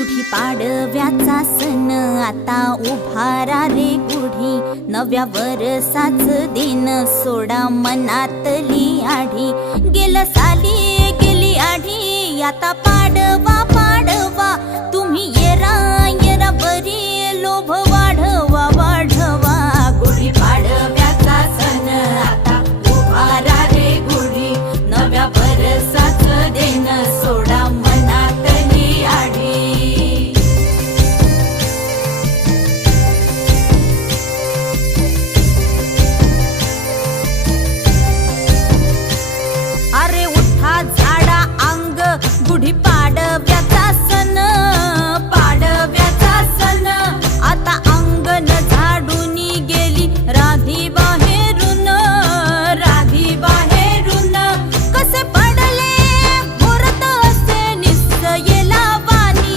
गुढी पाडव्याचा सण आता उभारा रे गुढी, नव्या वरसाच दिन सोडा मनातली आढी। गेलं साली गेली आढी, आता पाडवा